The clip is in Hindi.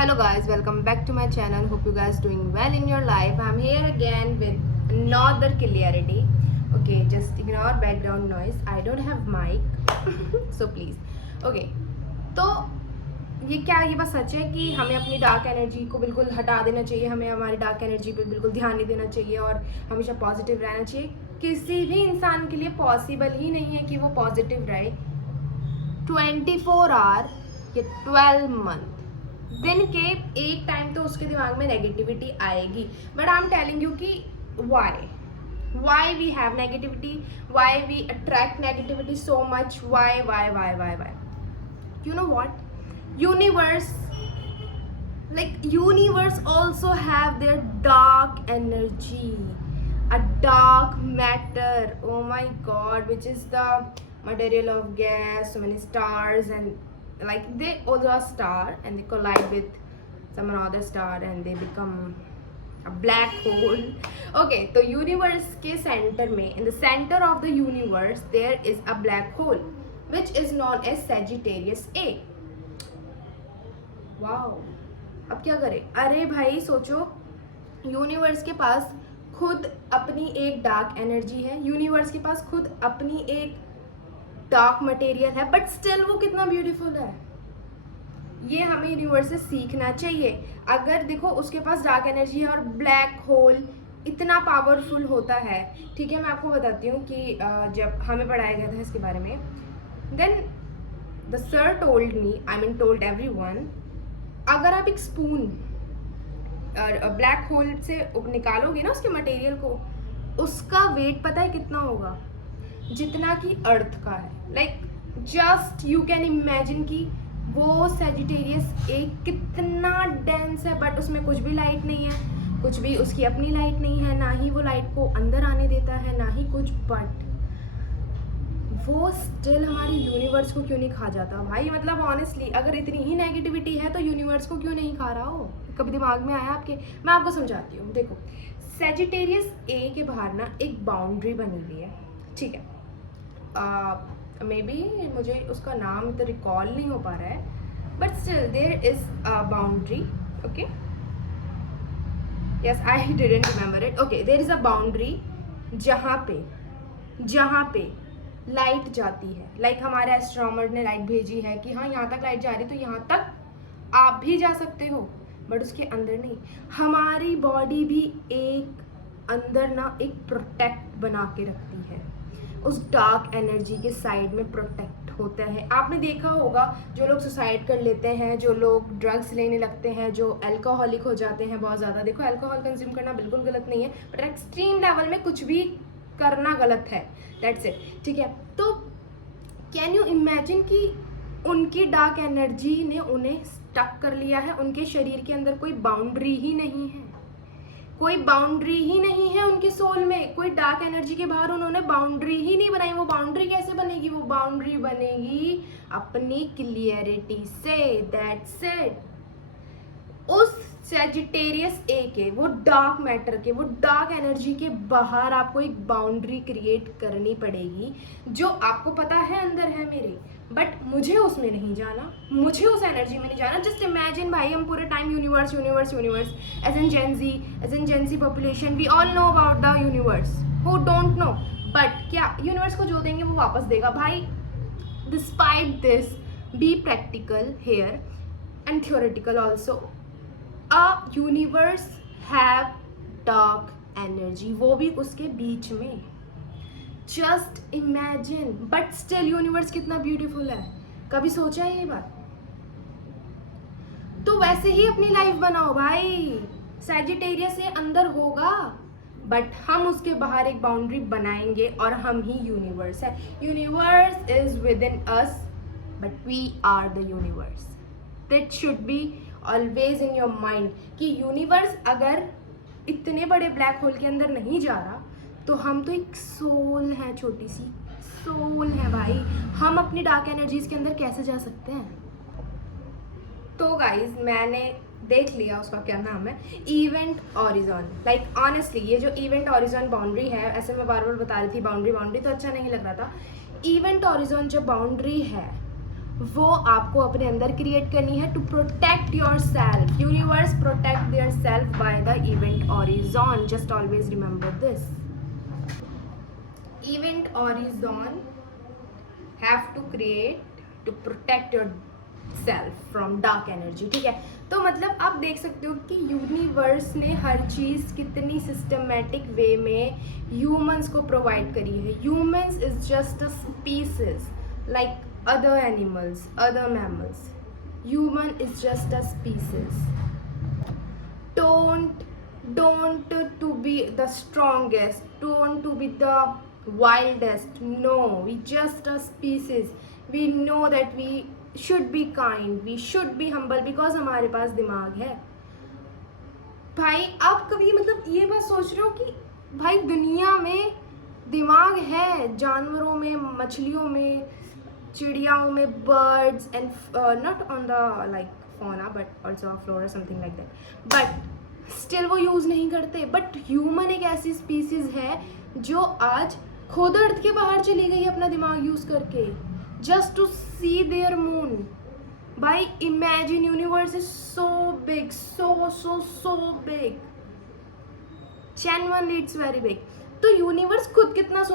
Hello guys, welcome back to my channel. Hope you guys doing well in your life. I'm here again with another clarity. Okay, just ignore background noise. I don't have mic, so please. Okay, तो ये बात सच है कि हमें अपनी डार्क एनर्जी को बिल्कुल हटा देना चाहिए. हमें हमारी डार्क एनर्जी पे बिल्कुल ध्यान नहीं देना चाहिए और हमेशा पॉजिटिव रहना चाहिए. किसी भी इंसान के लिए पॉसिबल ही नहीं है कि वो पॉजिटिव रहे 24 आवर या 12 मंथ. दिन के एक टाइम तो उसके दिमाग में नेगेटिविटी आएगी. But I am telling you कि why we have negativity, why we attract negativity so much, why. You know what? Universe also have their dark energy, a dark matter. Oh my God, which is the material of gas, so many stars, and like they also a star and they collide with some other star and they become a black hole. Okay, तो यूनिवर्स के सेंटर में, in the center of the universe there is a black hole which is known as Sagittarius A. Wow, अब क्या करें? अरे भाई सोचो, यूनिवर्स के पास खुद अपनी एक डार्क एनर्जी है, यूनिवर्स के पास खुद अपनी एक डार्क मटेरियल है, बट स्टिल वो कितना ब्यूटीफुल है. ये हमें यूनिवर्स से सीखना चाहिए. अगर देखो उसके पास डार्क एनर्जी है और ब्लैक होल इतना पावरफुल होता है. ठीक है, मैं आपको बताती हूँ कि जब हमें पढ़ाया गया था इसके बारे में, then the sir told me, I mean told everyone, अगर आप एक स्पून ब्लैक होल से निकालोगे ना उसके मटेरियल को, उसका वेट पता है कितना होगा? जितना कि अर्थ का है. Like just you can imagine कि वो सेजिटेरियस एक कितना डेंस है, बट उसमें कुछ भी लाइट नहीं है, कुछ भी उसकी अपनी लाइट नहीं है, ना ही वो लाइट को अंदर आने देता है, ना ही कुछ. बट वो स्टिल हमारी यूनिवर्स को क्यों नहीं खा जाता भाई? मतलब ऑनेस्टली, अगर इतनी ही नेगेटिविटी है तो यूनिवर्स को क्यों नहीं खा रहा हो? कभी दिमाग में आया आपके? मैं आपको समझाती हूँ. देखो, सेजिटेरियस ए के बाहर ना एक बाउंड्री बनी हुई है. ठीक है, मे बी मुझे उसका नाम इतना रिकॉल नहीं हो पा रहा है, but still there is a boundary. Okay, yes, I didn't remember it. Okay, there is a boundary जहाँ पे लाइट जाती है. लाइक हमारे एस्ट्रोनॉमर ने लाइट भेजी है कि हाँ यहाँ तक लाइट जा रही है, तो यहाँ तक आप भी जा सकते हो, बट उसके अंदर नहीं. हमारी बॉडी भी एक अंदर ना एक प्रोटेक्ट बना के रखती है, उस डार्क एनर्जी के साइड में प्रोटेक्ट होता है. आपने देखा होगा जो लोग सुसाइड कर लेते हैं, जो लोग ड्रग्स लेने लगते हैं, जो अल्कोहलिक हो जाते हैं बहुत ज़्यादा. देखो, अल्कोहल कंज्यूम करना बिल्कुल गलत नहीं है, बट एक्सट्रीम लेवल में कुछ भी करना गलत है. That's it. ठीक है, तो कैन यू इमेजिन कि उनकी डार्क एनर्जी ने उन्हें स्टक कर लिया है. उनके शरीर के अंदर कोई बाउंड्री ही नहीं है, कोई बाउंड्री ही नहीं है उनके सोल में. कोई डार्क एनर्जी के बाहर उन्होंने बाउंड्री ही नहीं बनाई. वो बाउंड्री कैसे बनेगी? वो बाउंड्री बनेगी अपनी क्लियरिटी से. That's it. उस सेजिटेरियस ए के, वो डार्क मैटर के, वो डार्क एनर्जी के बाहर आपको एक बाउंड्री क्रिएट करनी पड़ेगी, जो आपको पता है अंदर है मेरे, बट मुझे उसमें नहीं जाना, मुझे उस एनर्जी में नहीं जाना. जस्ट इमेजिन भाई, हम पूरे time universe as an gen Z population, we all know about the universe. Who don't know? But क्या यूनिवर्स को जो देंगे वो वापस देगा भाई. Despite this, be practical here and theoretical also. A universe have dark energy, वो भी उसके बीच में. Just imagine. But still universe कितना ब्यूटीफुल है. कभी सोचा है ये बात? तो वैसे ही अपनी लाइफ बनाओ भाई. सैजिटेरियस से अंदर होगा, बट हम उसके बाहर एक बाउंड्री बनाएंगे और हम ही यूनिवर्स है. Universe is within us, but we are the universe. That should be always in your mind कि यूनिवर्स अगर इतने बड़े ब्लैक होल के अंदर नहीं जा रहा, तो हम तो एक सोल है, छोटी सी सोल है भाई. हम अपनी डार्क एनर्जीज के अंदर कैसे जा सकते हैं? तो गाइज, मैंने देख लिया उसका क्या नाम है, इवेंट ऑरिजॉन. लाइक ऑनेस्टली, ये जो इवेंट ऑरिजॉन बाउंड्री है, ऐसे मैं बार बार बता रही थी बाउंड्री तो अच्छा नहीं लग रहा था. इवेंट ऑरिजॉन जो बाउंड्री है, वो आपको अपने अंदर क्रिएट करनी है to protect yourself. Universe protect their self by the event horizon. Just always remember this. Event horizon have to create to protect yourself from dark energy. ठीक है, तो मतलब आप देख सकते हो कि यूनिवर्स ने हर चीज़ कितनी सिस्टमेटिक वे में ह्यूमंस को प्रोवाइड करी है. Humans is just a species like other animals, other mammals. Human is just a species. Don't to be the strongest, don't to be the wildest. No, we just a species. We know that we should be kind, we should be humble because हमारे पास दिमाग है. भाई आप कभी मतलब ये बात सोच रहे हो कि भाई दुनिया में दिमाग है, जानवरों में, मछलियों में, चिड़ियाओं में, birds and not on the like fauna but also flora something like that, but still वो यूज़ नहीं करते. बट ह्यूमन एक ऐसी स्पीसीज है जो आज खुद अर्थ के बाहर चली गई अपना दिमाग यूज़ करके just to see their moon. By imagine, universe is so big, so big, genuinely it's very big. तो यूनिवर्स खुद कितना